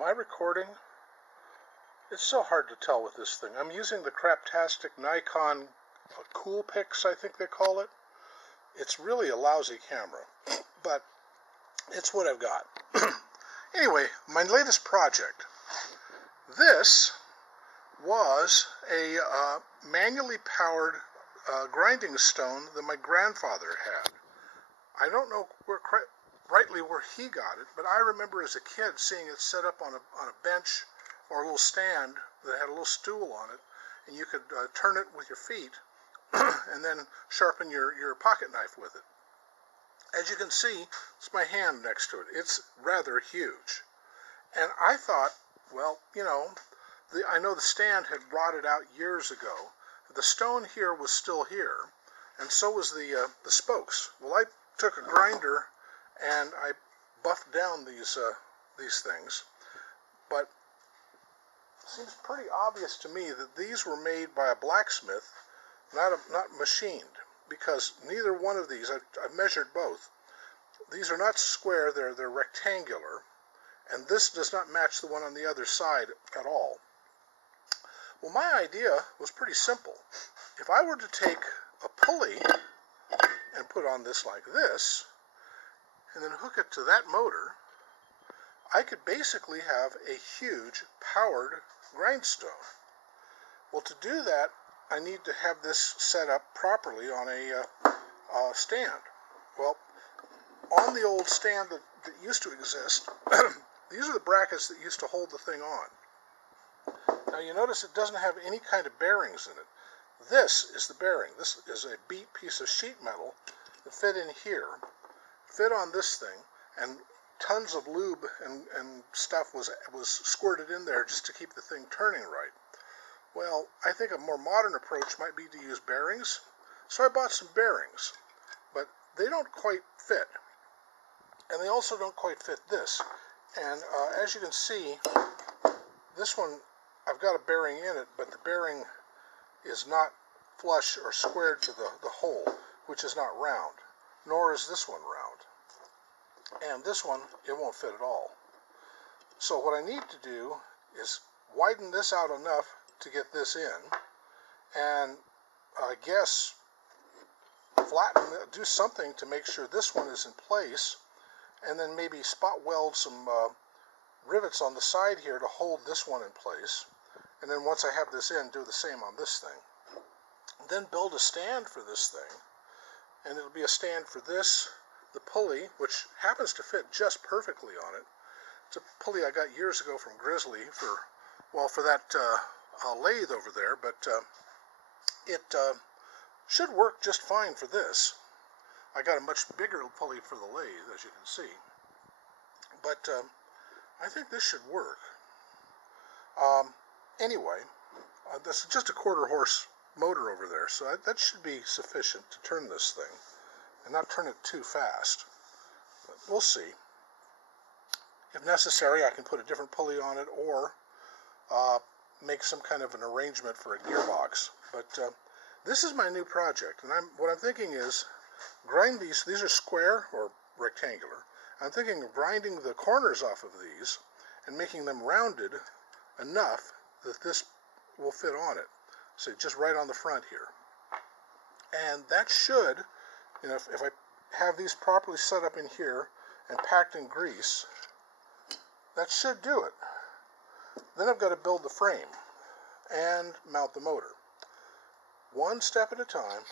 Am I recording? It's so hard to tell with this thing. I'm using the craptastic Nikon Coolpix, I think they call it. It's really a lousy camera, but it's what I've got. Anyway, my latest project. This was a manually powered grinding stone that my grandfather had. I don't know rightly where he got it, but I remember as a kid seeing it set up on a bench or a little stand that had a little stool on it, and you could turn it with your feet and then sharpen your pocket knife with it. As you can see, it's my hand next to it. It's rather huge. And I thought, well, you know, I know the stand had rotted out years ago. The stone here was still here, and so was the spokes. Well, I took a grinder and I buffed down these things, but it seems pretty obvious to me that these were made by a blacksmith, not machined, because neither one of these, I've measured both. These are not square, they're rectangular, and this does not match the one on the other side at all. Well, my idea was pretty simple. If I were to take a pulley and put on this like this, and then hook it to that motor, I could basically have a huge powered grindstone. Well, to do that, I need to have this set up properly on a stand. Well, on the old stand that used to exist, these are the brackets that used to hold the thing on. Now you notice it doesn't have any kind of bearings in it. This is the bearing. This is a beat piece of sheet metal that fit in here, fit on this thing, and tons of lube and stuff was squirted in there just to keep the thing turning right. Well, I think a more modern approach might be to use bearings, so I bought some bearings, but they don't quite fit, and they also don't quite fit this. And as you can see, this one, I've got a bearing in it, but the bearing is not flush or squared to the hole, which is not round, nor is this one round. And this one, it won't fit at all. So what I need to do is widen this out enough to get this in, and I guess flatten, do something to make sure this one is in place, and then maybe spot weld some rivets on the side here to hold this one in place. And then once I have this in, do the same on this thing. Then build a stand for this thing, and it'll be a stand for this, the pulley, which happens to fit just perfectly on it. It's a pulley I got years ago from Grizzly for that lathe over there, but it should work just fine for this. I got a much bigger pulley for the lathe, as you can see, but I think this should work. Anyway, this is just a quarter horse motor over there, so that should be sufficient to turn this thing and not turn it too fast. But we'll see. If necessary, I can put a different pulley on it or make some kind of an arrangement for a gearbox. But this is my new project, and what I'm thinking is grind these. These are square or rectangular. I'm thinking of grinding the corners off of these and making them rounded enough that this will fit on it. So just right on the front here. And that should, you know, if I have these properly set up in here and packed in grease, that should do it. Then I've got to build the frame and mount the motor. One step at a time.